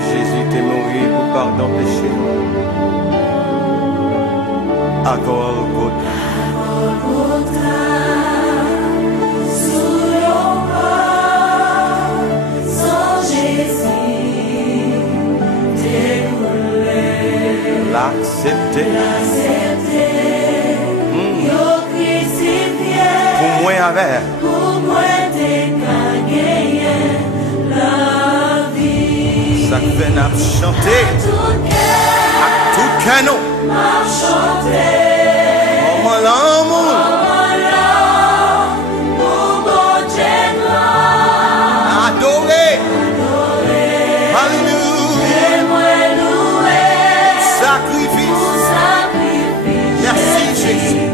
Jésus t'est mort pour pardon péché. À Golgotha. L'accepter. Pour moi avec. Ça fait n'a chanter à tout canon. Oh l'amour. Adorer. Alléluia. Sacrifice. Merci Jésus.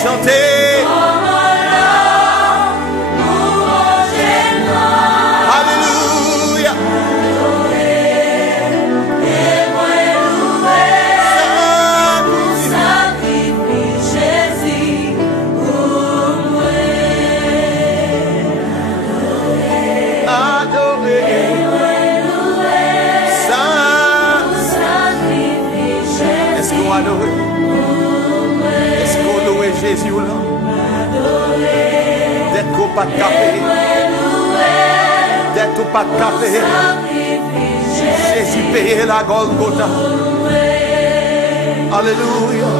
Chanter. Alléluia. Sacrifice Jésus pour moi. Adorer. Sacrifice Jésus. Est-ce qu'on adore? Jésus là, d'être qu'on pas capé, d'être pas capé. Jésus payé la Golgotha. Alléluia.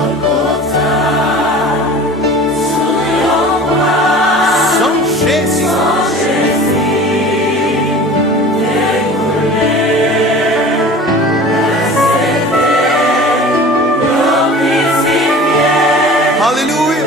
Sans Jésus. Alléluia.